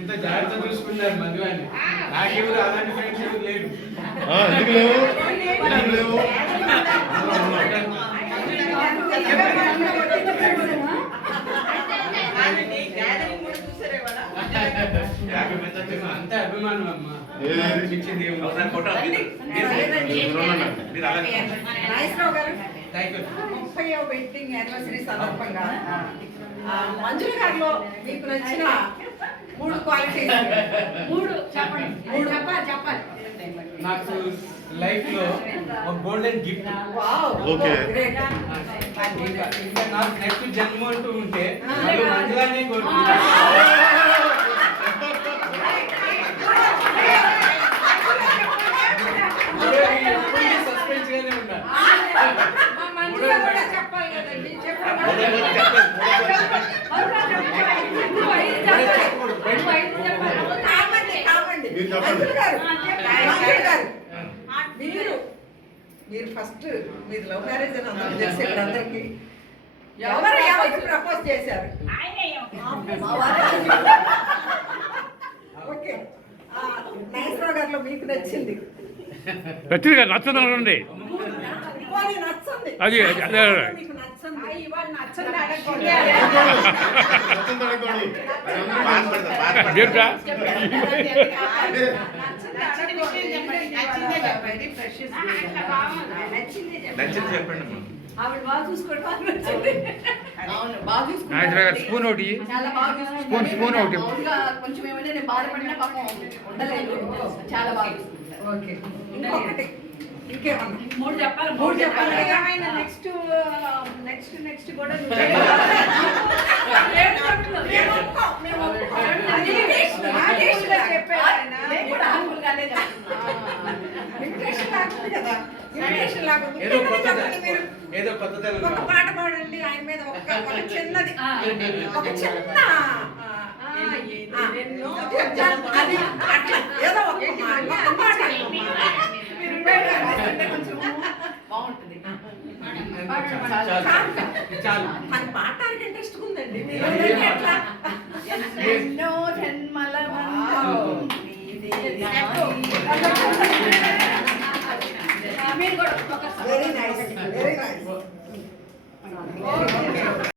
ఇంత జాగ్రత్త చూసుకున్నారు మధువాన్ని. నాకెవరు అలాంటి ఫ్రెండ్స్ ఎవరు లేరు. ఎందుకు లేవు? ఎందుకు లేవు? అంత అభిమానం అమ్మా. వెడ్డింగ్ యానివర్సరీ సందర్భంగా మంజుల గారిలో మీకు నచ్చిన 3 క్వాలిటీస్ చెప్పాలి. నాకు లైఫ్ లో ఒక గోల్డెన్ గిఫ్ట్. ఓకే. ఇంకా నాకు నెక్స్ట్ జన్మ అంటూ ఉంటే మంజులానే కోరుకుంటాను. సస్పెన్స్ గానే ఉన్నా. మీరు ఫస్ట్ మీరు లవ్ మ్యారేజ్ అని అందరూ తెలిసి ఇక్కడ అందరికి ఎవరికి ప్రపోజ్ చేశారు? ఓకే. నాగేశ్వరరావు గారిలో మీకు నచ్చింది? నచ్చింది కదా, నచ్చదు అనండి. నచ్చండి. అది అదే మీకు నచ్చండి. ఇవాళ నచ్చండి చెప్పండి. ఆవిడ బాగా చూసుకోవడం స్పూన్ ఒకటి, చాలా బాగా స్పూన్ ఒకటి. కొంచెం ఏమైనా నేను బాధపడినా పాపం ఉండలేదు. చాలా బాగా చూసుకుంటారు. ఓకే. ఇంకొకటి ఇంకేమన్నా 3 చెప్పాలి. 3 చెప్పాలి. నెక్స్ట్ కూడా ఏదో కొత్తదనం. ఒక పాట పాడండి ఆయన మీద. ఒక చిన్నది, ఒక చిన్న అది అట్లా ఏదో ఒక పాట బాగుంటుంది. తను పాడటానికి ఇంట్రెస్ట్ ఉందండి. ఎన్నో జన్మల వెరీ నైస్.